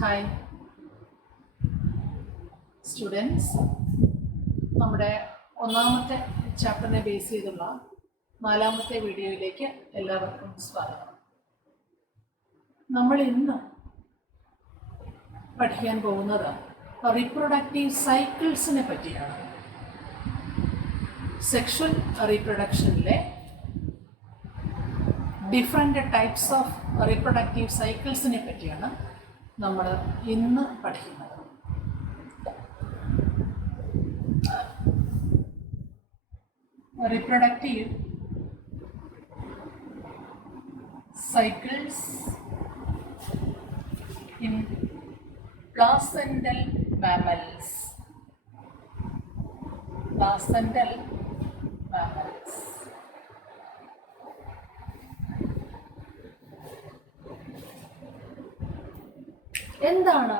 Hi students, നമ്മുടെ ഒന്നാമത്തെ ചാപ്റ്ററിനെ base ചെയ്തുള്ള നാലാമത്തെ വീഡിയോയിലേക്ക് എല്ലാവർക്കും സ്വാഗതം. നമ്മൾ ഇന്ന് പഠിക്കാൻ പോകുന്നത് റീപ്രൊഡക്റ്റീവ് സൈക്കിൾസിനെ പറ്റിയാണ്. സെക്ഷൽ റീപ്രൊഡക്ഷനിലെ ഡിഫറെൻ്റ് ടൈപ്സ് ഓഫ് റീപ്രൊഡക്റ്റീവ് സൈക്കിൾസിനെ പറ്റിയാണ് നമ്മൾ ഇന്ന് പഠിക്കുന്നത്. Reproductive cycles in placental mammals. Placental mammals. എന്താണ്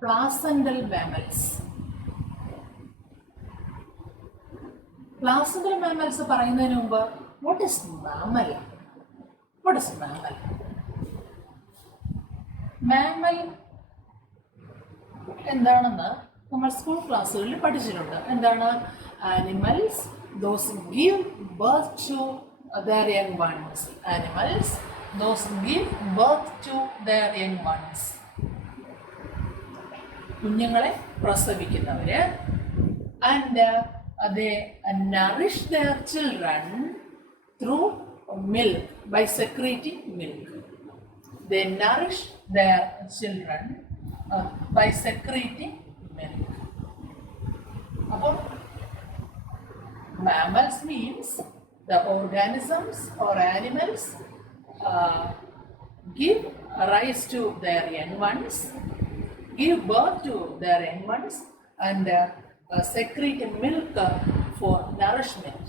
പ്ലാസെന്റൽ മാമൽസ്? പ്ലാസെന്റൽ മാമൽസ് പറയുന്നതിന് മുമ്പ് വാട്ട് ഇസ് മാമൽ? മാമൽ എന്താണെന്ന് നമ്മൾ സ്കൂൾ ക്ലാസ്സുകളിൽ പഠിച്ചിട്ടുണ്ട്. എന്താണ്? Animals those give birth to their young ones. Animals those give birth to their young ones. കുഞ്ഞുങ്ങളെ പ്രസവിക്കുന്നവര്. And they nourish their children through milk, by secreting milk. They nourish their children by secreting milk. അപ്പോൾ mammals means the organisms or animals give rise to their young ones, give birth to their young ones, and secrete milk for nourishment.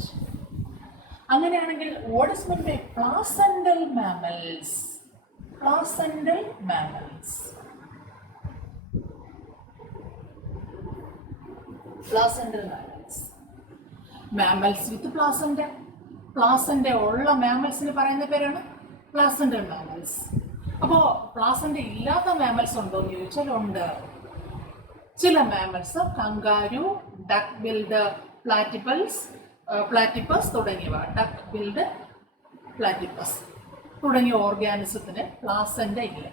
അങ്ങനെയാണെങ്കിൽ what is meant by placental mammals? Placental mammals. Placental mammals. Mammals with placenta. Placenta ഉള്ള മാമൽസിന് പറയുന്ന പേരാണ് placental mammals. അപ്പോൾ placenta ഇല്ലാത്ത mammals ഉണ്ടോ എന്ന് ചോദിച്ചാൽ ഉണ്ട്. ചില mammals kangaroo, duck build platypus തുടങ്ങിയവ, ഡക്ക് ബിൽഡ് പ്ലാറ്റിപ്പസ് തുടങ്ങിയ ഓർഗാനിസത്തിന് പ്ലാസെന്റ ഇല്ല.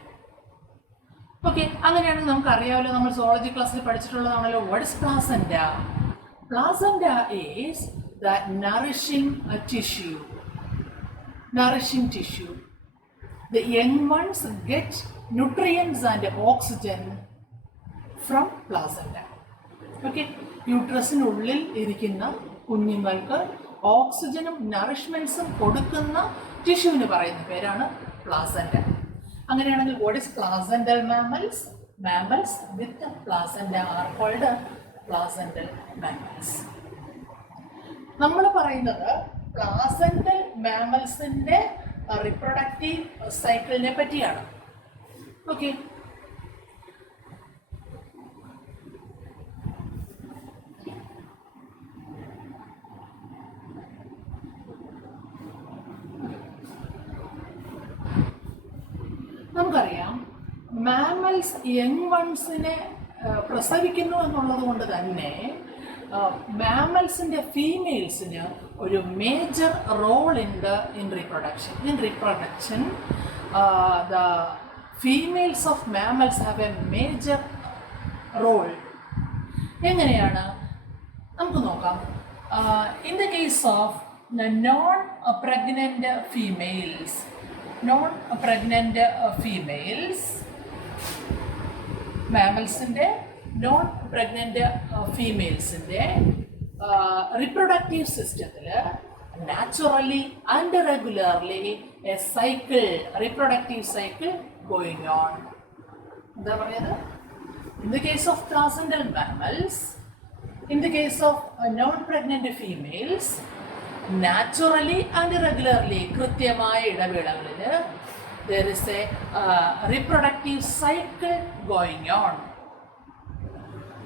ഓക്കെ, അങ്ങനെയാണെങ്കിൽ നമുക്ക് അറിയാമല്ലോ, നമ്മൾ സുവോളജി ക്ലാസ്സിൽ പഠിച്ചിട്ടുള്ളതാണല്ലോ. What is placenta? Placenta is the nourishing tissue. The young ones get nutrients and oxygen from placenta. Okay, യൂട്രസിനുള്ളിൽ ഇരിക്കുന്ന കുഞ്ഞുങ്ങൾക്ക് ഓക്സിജനും നറിഷ്മെന്റ്സും കൊടുക്കുന്ന ടിഷ്യൂവിന് പറയുന്ന പേരാണ് പ്ലാസെന്റ. അങ്ങനെയാണെങ്കിൽ what is placental mammals? Mammals with placenta are called placental mammals. നമ്മൾ പറയുന്നത് പ്ലാസെന്റൽ മാമൽസിന്റെ റിപ്രൊഡക്റ്റീവ് സൈക്കിളിനെ പറ്റിയാണ്. ഓക്കെ, നമുക്കറിയാം മാമൽസ് യങ് വൺസിനെ പ്രസവിക്കുന്നു എന്നുള്ളത് കൊണ്ട് തന്നെ മാമൽസിന്റെ ഫീമെയിൽസിന് ഒരു മേജർ റോൾ ഉണ്ട് in reproduction. The females of mammals have a major role. എങ്ങനെയാണ് നമുക്ക് നോക്കാം. In the case of non pregnant females, മാമൽസിന്റെ നോൺ പ്രഗ്നന്റ് ഫീമെയിൽസിന്റെ റിപ്രൊഡക്റ്റീവ് സിസ്റ്റത്തിൽ naturally and regularly a cycle, reproductive cycle going on. എന്താ പറയുന്നത്? In the case of placental mammals, in the case of non pregnant females, naturally and regularly, കൃത്യമായ ഇടവേളകളിൽ there is a reproductive cycle going on.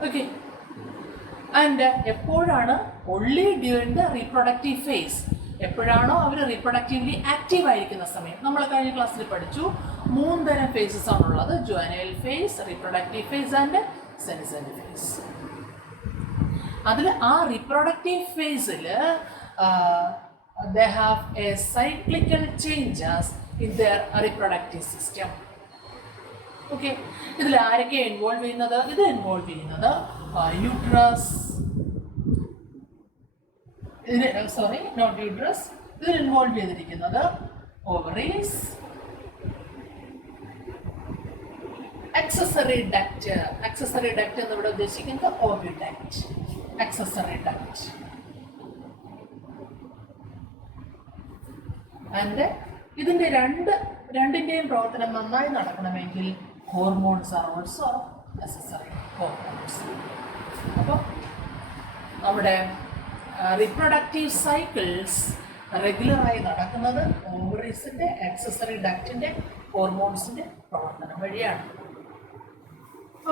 Okay, and എപ്പോഴാണ്? only during the reproductive phase. എപ്പോഴാണോ അവർ റീപ്രൊഡക്റ്റീവ്ലി active ആയിരിക്കുന്ന സമയം. നമ്മൾ കഴിഞ്ഞ ക്ലാസ്സിൽ പഠിച്ചു മൂന്ന് തരം ഫേസസ് ആണുള്ളത്: juvenile phase, reproductive phase and sensory phase. അതിൽ ആ റീപ്രൊഡക്റ്റീവ് ഫേസിൽ they have a cyclical changes in their reproductive system. Okay, ഇതിൽ ആരൊക്കെ ഇൻവോൾവ് ചെയ്യുന്നത്? ഇത് ഇൻവോൾവ് ചെയ്യുന്നത് യൂട്രസ്, നോട്ട് യൂട്രസ്, ഇതിൽ ഇൻവോൾവ് ചെയ്തിരിക്കുന്നത് ovaries, accessory duct. accessory duct എന്ന് ഇവിടെ ഉദ്ദേശിക്കുന്നത് oviduct, accessory duct. ആൻഡ് ഇതിൻ്റെ രണ്ടിൻ്റെയും പ്രവർത്തനം നന്നായി നടക്കണമെങ്കിൽ hormones are also necessary. Hormones. അപ്പോൾ അവിടെ റീപ്രൊഡക്റ്റീവ് സൈക്കിൾസ് റെഗുലറായി നടക്കുന്നത് ഓവറീസിൻ്റെ, ആക്സസറി ഡക്റ്റിൻ്റെ, ഹോർമോൺസിൻ്റെ പ്രവർത്തനം വഴിയാണ്.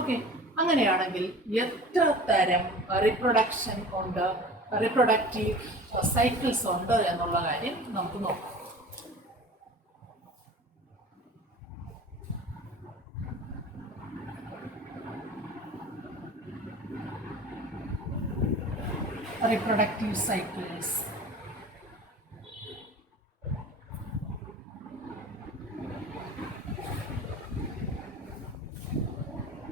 ഓക്കെ, അങ്ങനെയാണെങ്കിൽ എത്ര തരം റീപ്രൊഡക്ഷൻ ഉണ്ട്, റീപ്രൊഡക്റ്റീവ് സൈക്കിൾസ് ഉണ്ട് എന്നുള്ള കാര്യം നമുക്ക് നോക്കാം. Reproductive cycles.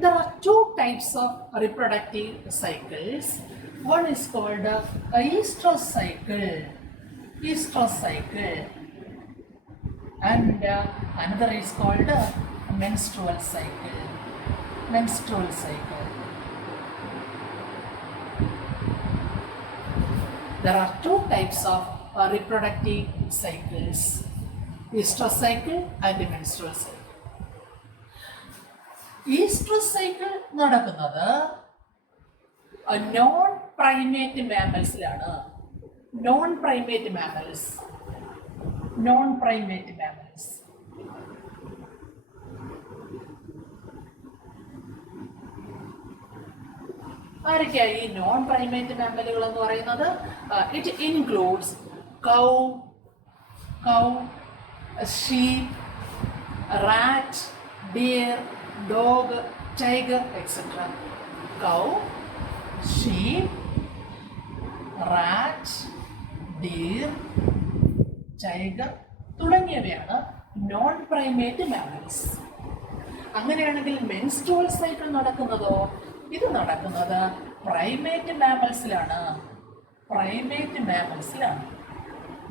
There are two types of reproductive cycles. One is called a estrous cycle, and another is called a menstrual cycle. There are two types of reproductive cycles: estrous cycle and menstrual cycle. Estrous cycle നടക്കുന്നത് non primate മാമൽസിലാണ്. Non primate mammals. ആരൊക്കെയായി ഈ non primate മാമലുകൾ എന്ന് പറയുന്നത്? It includes cow, sheep, rat, deer, dog, tiger etcetera. Cow, sheep, rat, deer, tiger തുടങ്ങിയവയാണ് non primate mammals. അങ്ങനെയാണെങ്കിൽ menstrual cycle നടക്കുന്നതോ? ഇത് നടക്കുന്നത് പ്രൈമേറ്റ് മാമൽസിലാണ്.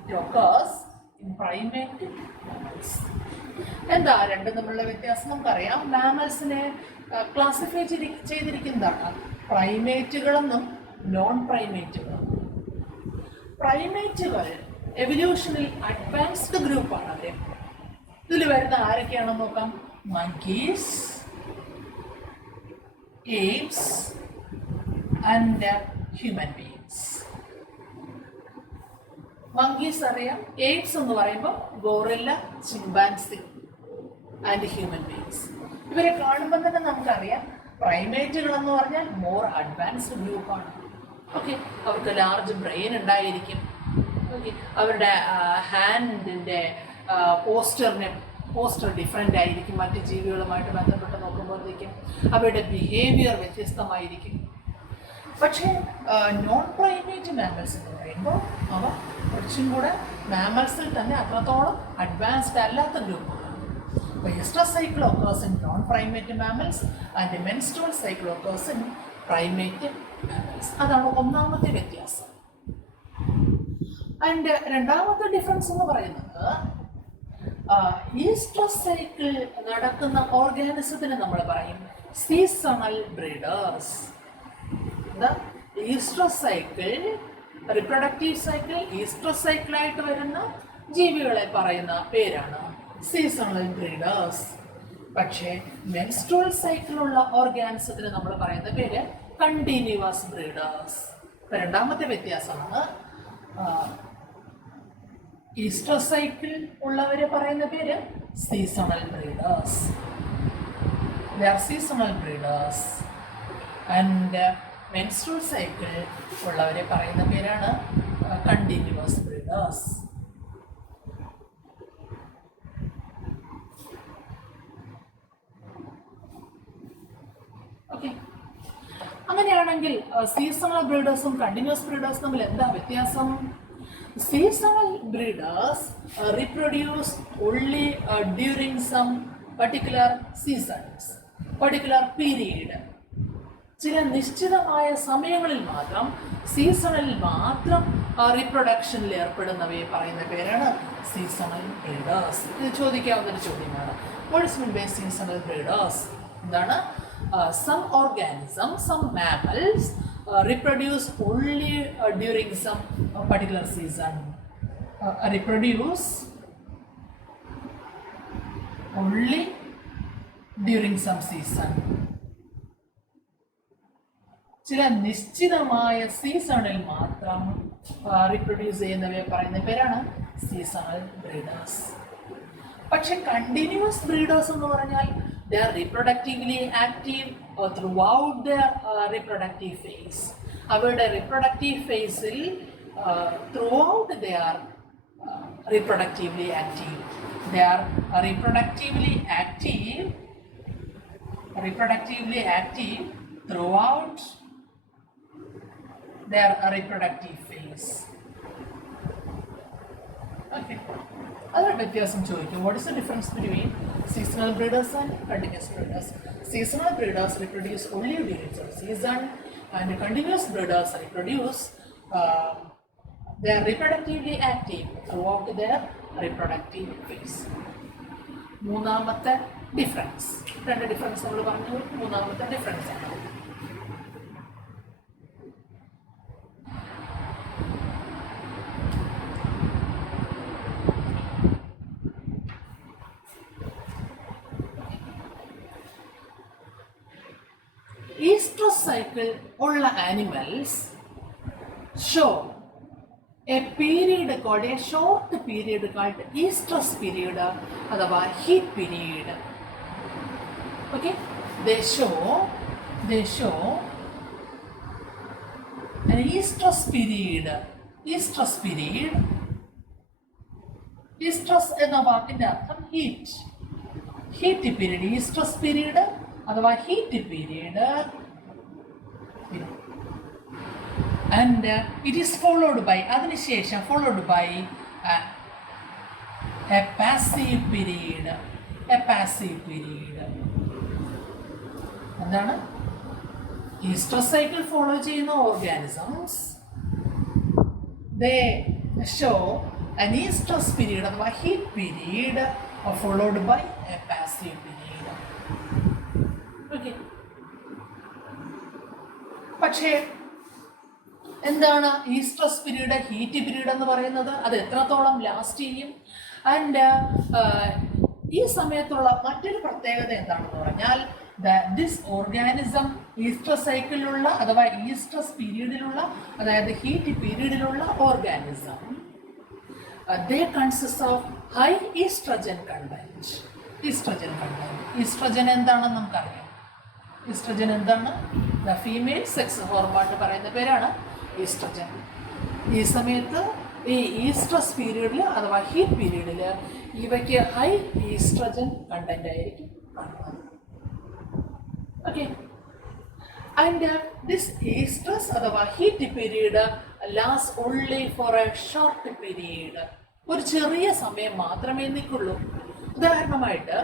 It occurs in primate mammals. എന്താ രണ്ടും തമ്മിലുള്ള വ്യത്യാസം നമുക്കറിയാം. മാമൽസിനെ ക്ലാസിഫൈ ചെയ്തിരിക്കുന്നതാണ് പ്രൈമേറ്റുകളെന്നും നോൺ പ്രൈമേറ്റുകളെന്നും. പ്രൈമേറ്റുകൾ എവല്യൂഷനിൽ അഡ്വാൻസ്ഡ് ഗ്രൂപ്പാണ്. അവർ ഇതിൽ വരുന്ന ആരൊക്കെയാണെന്ന് നോക്കാം. monkeys, apes and human beings. monkeys അറിയാം. apes എന്ന് പറയുമ്പോൾ gorilla, chimpanzee and human beings. ഇവരെ കാണുമ്പോൾ തന്നെ നമുക്കറിയാം പ്രൈമേറ്റുകൾ എന്ന് പറഞ്ഞാൽ മോർ അഡ്വാൻസ്ഡ് ഗ്രൂപ്പാണ്. ഓക്കെ, അവർക്ക് ലാർജ് ബ്രെയിൻ ഉണ്ടായിരിക്കും. ഓക്കെ, അവരുടെ ഹാൻഡിൻ്റെ പോസ്റ്റർ ഡിഫറെൻ്റ് ആയിരിക്കും. മറ്റ് ജീവികളുമായിട്ട് ബന്ധപ്പെട്ട് നോക്കുമ്പോഴത്തേക്കും അവരുടെ ബിഹേവിയർ വ്യത്യസ്തമായിരിക്കും. പക്ഷേ നോൺ പ്രൈമേറ്റ് മാമൽസ് എന്ന് പറയുമ്പോൾ അവ കുറച്ചും കൂടെ മാമൽസിൽ തന്നെ അത്രത്തോളം അഡ്വാൻസ്ഡ് അല്ലാത്ത ഗ്രൂപ്പാണ്. അപ്പോൾ estrous cycle occurs in non-primate mammals and the menstrual cycle occurs in primate mammals. അതാണ് ഒന്നാമത്തെ വ്യത്യാസം. ആൻഡ് രണ്ടാമത്തെ ഡിഫറൻസ് എന്ന് പറയുന്നത് estrous cycle നടക്കുന്ന ഓർഗാനിസത്തിന് നമ്മൾ പറയും seasonal breeders. estrous cycle, reproductive cycle estrous cycle ആയിട്ട് വരുന്ന ജീവികളെ പറയുന്ന പേരാണ് സീസണൽ ബ്രീഡേഴ്സ്. പക്ഷേ മെൻസ്ട്രുവൽ സൈക്കിളുള്ള ഓർഗാനിസത്തിന് നമ്മൾ പറയുന്ന പേര് കണ്ടിന്യൂവസ് ബ്രീഡേഴ്സ്. രണ്ടാമത്തെ വ്യത്യാസമാണ് estrous cycle ഉള്ളവരെ പറയുന്ന പേര് seasonal breeders. They are seasonal breeders. And menstrual cycle ഉള്ളവരെ പറയുന്ന പേരാണ് continuous breeders. അങ്ങനെയാണെങ്കിൽ സീസണൽ ബ്രീഡേഴ്സും കണ്ടിന്യൂസ് ബ്രീഡേഴ്സും തമ്മിൽ എന്താ വ്യത്യാസം? Seasonal breeders reproduce only during some particular seasons, particular period. ചില നിശ്ചിതമായ സമയങ്ങളിൽ മാത്രം, സീസണിൽ മാത്രം റീപ്രൊഡക്ഷനിൽ ഏർപ്പെടുന്നവയെ പറയുന്ന പേരാണ് സീസണൽ ബ്രീഡേഴ്സ്. ഇത് ചോദിക്കാവുന്ന ഒരു ചോദ്യമാണ്. What is meant by seasonal breeders? എന്താണ്? Some organisms, some mammals reproduce only during some particular season. Reproduce only during some season. ചില നിശ്ചിതമായ സീസണിൽ മാത്രം റീപ്രൊഡ്യൂസ് ചെയ്യുന്നവയെ പറയുന്ന പേരാണ് സീസണൽ ബ്രീഡേഴ്സ്. പക്ഷെ കണ്ടിന്യൂസ് ബ്രീഡേഴ്സ് എന്ന് പറഞ്ഞാൽ they are reproductively active throughout their reproductive phase. അവരുടെ reproductive phaseൽ throughout they are reproductively active. They are reproductively active throughout their reproductive phase. Okay. അതൊരു വ്യത്യാസം ചോദിക്കും. What is the difference between seasonal breeders and continuous breeders? Seasonal breeders reproduce only during the season, and continuous breeders reproduce, they are reproductively active throughout their reproductive phase. മൂന്നാമത്തെ difference, രണ്ട് difference നമ്മൾ പറഞ്ഞു. മൂന്നാമത്തെ difference ആണ് estrous cycle ഉള്ള animals show a period called a short period called estrous period അഥവാ heat period. Okay, they show an estrus period. Estrus എന്ന വാക്കിന്റെ അർത്ഥം ഹീറ്റ് പീരീഡ്. ഈസ്ട്രസ് പീരീഡ് അഥവാ heat period. And it is followed by, അതിനുശേഷം followed by a passive period. എന്താണ്? Estrous cycle follow ചെയ്യുന്ന organisms they show an estrus period അഥവാ heat period followed by a passive period. Okay, പക്ഷേ എന്താണ് oestrus period, heat period എന്ന് പറയുന്നത്? അത് എത്രത്തോളം ലാസ്റ്റ് ചെയ്യും? ആൻഡ് ഈ സമയത്തുള്ള മറ്റൊരു പ്രത്യേകത എന്താണെന്ന് പറഞ്ഞാൽ ദിസ് ഓർഗാനിസം ഈസ്ട്രസ് സൈക്കിളിലുള്ള അഥവാ ഈസ്ട്രസ് പീരീഡിലുള്ള, അതായത് ഹീറ്റ് പീരീഡിലുള്ള organism they consist of high estrogen content. Estrogen എന്താണെന്ന് നമുക്കറിയാം. ഈസ്ട്രജൻ എന്താണ്? ദ ഫീമെയിൽ സെക്സ് ഹോർമോൺ പറയുന്ന പേരാണ് ഈസ്ട്രജൻ. ഈ സമയത്ത് ഈ ഈസ്ട്രസ് പീരീഡിൽ അഥവാ ഹീറ്റ് പീരീഡിൽ ഇവയ്ക്ക് ഹൈ ഈസ്ട്രജൻ കണ്ടന്റ് ആയിരിക്കും കാണുന്നത്. ഓക്കെ, ആൻഡ് ദിസ് ഈസ്ട്രസ് അഥവാ heat period last only for a short period. ഒരു ചെറിയ സമയം മാത്രമേ നിൽക്കുള്ളൂ. ഉദാഹരണമായിട്ട്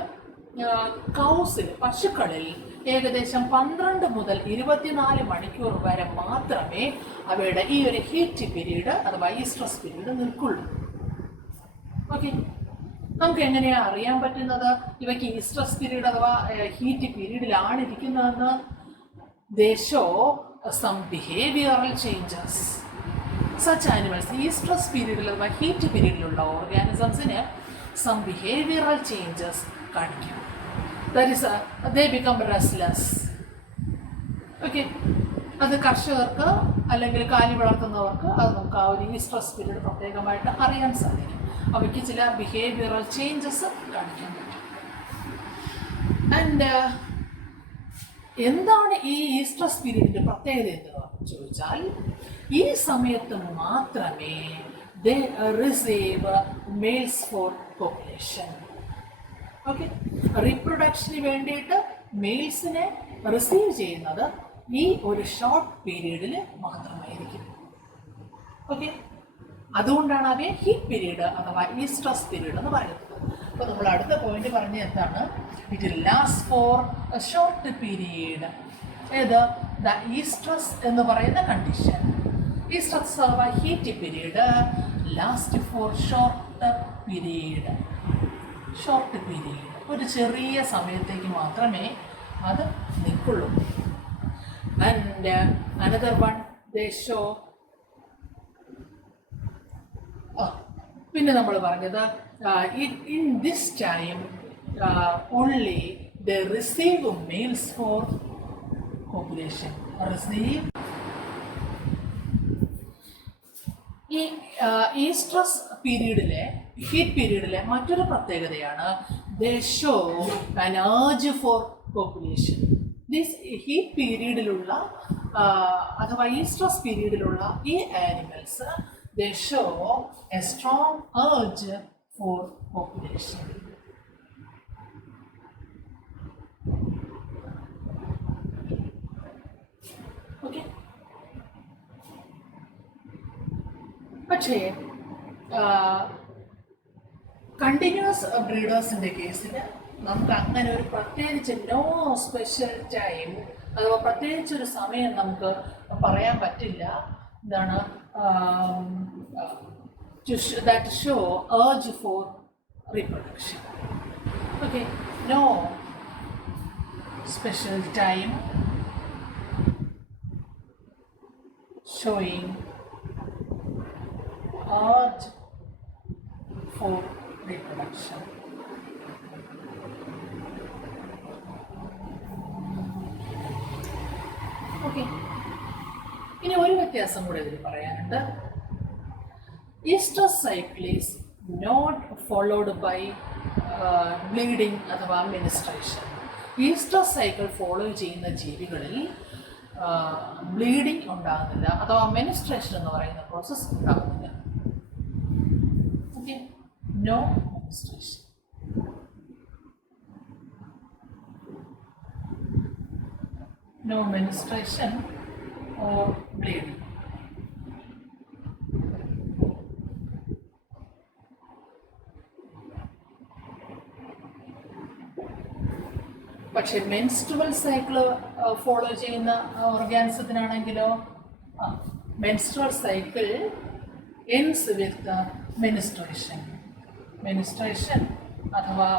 കൗസിൽ, പശുക്കളിൽ ഏകദേശം 12 മുതൽ 24 മണിക്കൂർ വരെ മാത്രമേ അവയുടെ ഈ ഒരു ഹീറ്റ് പീരീഡ് അഥവാ ഈസ്ട്രസ് പീരീഡ് നിൽക്കുള്ളൂ. ഓക്കെ, നമുക്ക് എങ്ങനെയാണ് അറിയാൻ പറ്റുന്നത് ഇവയ്ക്ക് ഈസ്ട്രസ് പീരീഡ് അഥവാ ഹീറ്റ് പീരീഡിലാണ് ഇരിക്കുന്നതെന്ന്? They show some behavioral changes. Such animals, estrus പീരീഡിൽ അഥവാ ഹീറ്റ് പീരീഡിലുള്ള ഓർഗാനിസംസിന് സം ബിഹേവിയറൽ ചേഞ്ചസ് കാണിക്കും. That is they become restless. Okay, അത് കർഷകർക്ക് അല്ലെങ്കിൽ കാലി വളർത്തുന്നവർക്ക് അത് നമുക്ക് ആ ഒരു ഈസ്ട്രസ് പീരീഡ് പ്രത്യേകമായിട്ട് അറിയാൻ സാധിക്കും. അവയ്ക്ക് ചില ബിഹേവിയറൽ ചേഞ്ചസ് കാണിക്കാൻ പറ്റും. ആൻഡ് എന്താണ് ഈ ഈസ്ട്രസ് പീരീഡിന്റെ പ്രത്യേകത എന്ന് ചോദിച്ചാൽ, ഈ സമയത്ത് മാത്രമേ they receive males for population. Okay, റീപ്രൊഡക്ഷന് വേണ്ടിയിട്ട് മെയിൽസിനെ റിസീവ് ചെയ്യുന്നത് ഈ ഒരു ഷോർട്ട് പീരീഡിൽ മാത്രമായിരിക്കും. ഓക്കെ, അതുകൊണ്ടാണ് അവയെ ഹീറ്റ് പീരീഡ് അഥവാ ഈസ്ട്രസ് പീരീഡ് എന്ന് പറയുന്നത്. അപ്പോൾ നമ്മൾ അടുത്ത പോയിന്റ് പറഞ്ഞ എന്താണ്? It last for a short period. ഏത്? ദ ഈസ്ട്രസ് എന്ന് പറയുന്ന കണ്ടീഷൻ. ഈസ്ട്രസ് അഥവാ heat period last for short period. Short period ഒരു ചെറിയ സമയത്തേക്ക് മാത്രമേ അത് നിൽക്കുള്ളൂ. And another one they show. പിന്നെ നമ്മൾ പറഞ്ഞത് in this time only they receive males for copulation. Receive. ഈ ഈസ്ട്രസ് പീരീഡിലെ ഹീറ്റ് പീരീഡിലെ മറ്റൊരു പ്രത്യേകതയാണ് ദേ show an urge for population. This heat പീരീഡിലുള്ള അഥവാ ഈസ്ട്രസ് പീരീഡിലുള്ള ഈ animals they show a strong urge for population. Okay, പക്ഷേ കണ്ടിന്യൂസ് ബ്രീഡേഴ്സിൻ്റെ കേസിൽ നമുക്ക് അങ്ങനെ ഒരു പ്രത്യേകിച്ച് നോ സ്പെഷ്യൽ ടൈം അഥവാ പ്രത്യേകിച്ചൊരു സമയം നമുക്ക് പറയാൻ പറ്റില്ല. എന്താണ്? That show urge for reproduction. Okay, no special time showing urge for reproduction. Okay, ഇനി ഒരു വ്യത്യാസം കൂടെ ഇതിൽ പറയാനുണ്ട്. Oestrus cycle is not followed by bleeding അഥവാ മെനിസ്ട്രേഷൻ. ഈസ്ട്രസ് സൈക്കിൾ ഫോളോ ചെയ്യുന്ന ജീവികളിൽ ബ്ലീഡിങ് ഉണ്ടാകുന്നില്ല അഥവാ മെനിസ്ട്രേഷൻ എന്ന് പറയുന്ന പ്രോസസ്സ് ഉണ്ടാകുന്നില്ല. Okay, no menstruation. No menstruation or bleeding. പക്ഷെ മെൻസ്ട്രുവൽ സൈക്കിൾ ഫോളോ ചെയ്യുന്ന ഓർഗാനിസത്തിനാണെങ്കിലോ menstrual cycle ends with menstruation അഥവാ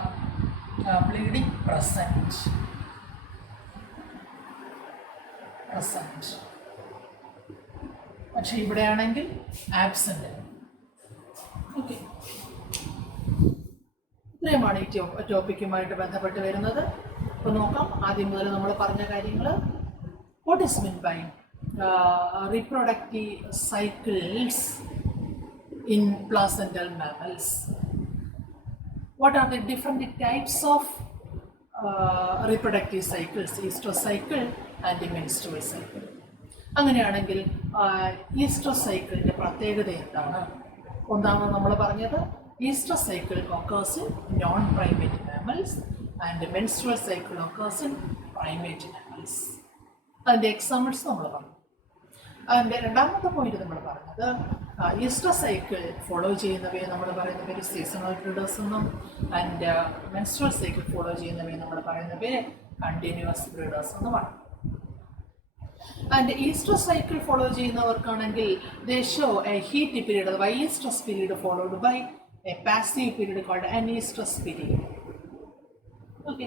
ബ്ലീഡിംഗ് പ്രസൻറ്റ്. പക്ഷെ ഇവിടെയാണെങ്കിൽ ആബ്സെൻ്റ്. ഓക്കെ, ഇത്രയുമാണ് ഈ ടോപ്പിക്കുമായിട്ട് ബന്ധപ്പെട്ട് വരുന്നത്. അപ്പോൾ നോക്കാം, ആദ്യം മുതൽ നമ്മൾ പറഞ്ഞ കാര്യങ്ങൾ. What is mean by reproductive cycles in placental mammals? What are the different types of reproductive cycles? Estrous cycle and the menstrual cycle. അങ്ങനെയാണെങ്കിൽ ഈസ്ട്രസ് സൈക്കിളിൻ്റെ പ്രത്യേകത എന്താണ്? ഒന്നാമത് നമ്മൾ പറഞ്ഞത് estrus cycle occurs in non-primate mammals and the menstrual cycle occurs in primate mammals. അതിൻ്റെ examples നമ്മൾ പറഞ്ഞു. അതിൻ്റെ രണ്ടാമത്തെ പോയിന്റ് നമ്മൾ പറഞ്ഞത് ഈസ്ട്രസ് സൈക്കിൾ ഫോളോ ചെയ്യുന്നവയെ നമ്മൾ പറയുന്ന പേര് സീസണൽ ബ്രീഡേഴ്സ് എന്നും ആൻഡ് മെൻസ്ട്രുവൽ സൈക്കിൾ ഫോളോ ചെയ്യുന്നവയെ നമ്മൾ പറയുന്ന പേര് കണ്ടിന്യൂസ് ബ്രീഡേഴ്സ് എന്നുമാണ്. ആൻഡ് ഈസ്ട്രസ് സൈക്കിൾ ഫോളോ ചെയ്യുന്നവർക്കാണെങ്കിൽ they show a heat period അഥവാ estrus period followed by a passive period called anestrus period. Okay,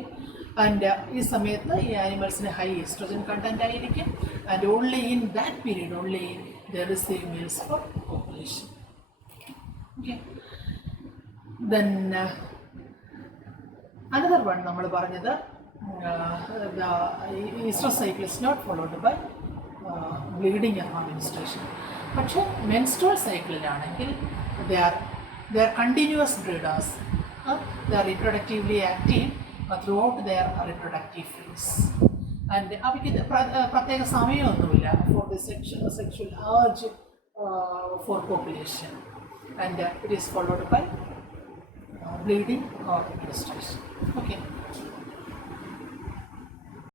and ഈ സമയത്ത് ഈ ആനിമൽസിന് ഹൈ ഈസ്ട്രോജൻ കണ്ടന്റ് ആയിരിക്കും. And only in that period only they receive males for population. Okay, then another one നമ്മൾ പറഞ്ഞത് estrus cycle is not followed by bleeding അഥവാ menstruation. പക്ഷേ menstrual സൈക്കിളിലാണെങ്കിൽ they are continuous breeders. They are reproductively active throughout their reproductive phase. And അവയ്ക്ക് പ്രത്യേക സമയമൊന്നുമില്ല for the sexual urge for population, and it is followed by bleeding or menstruation. Okay.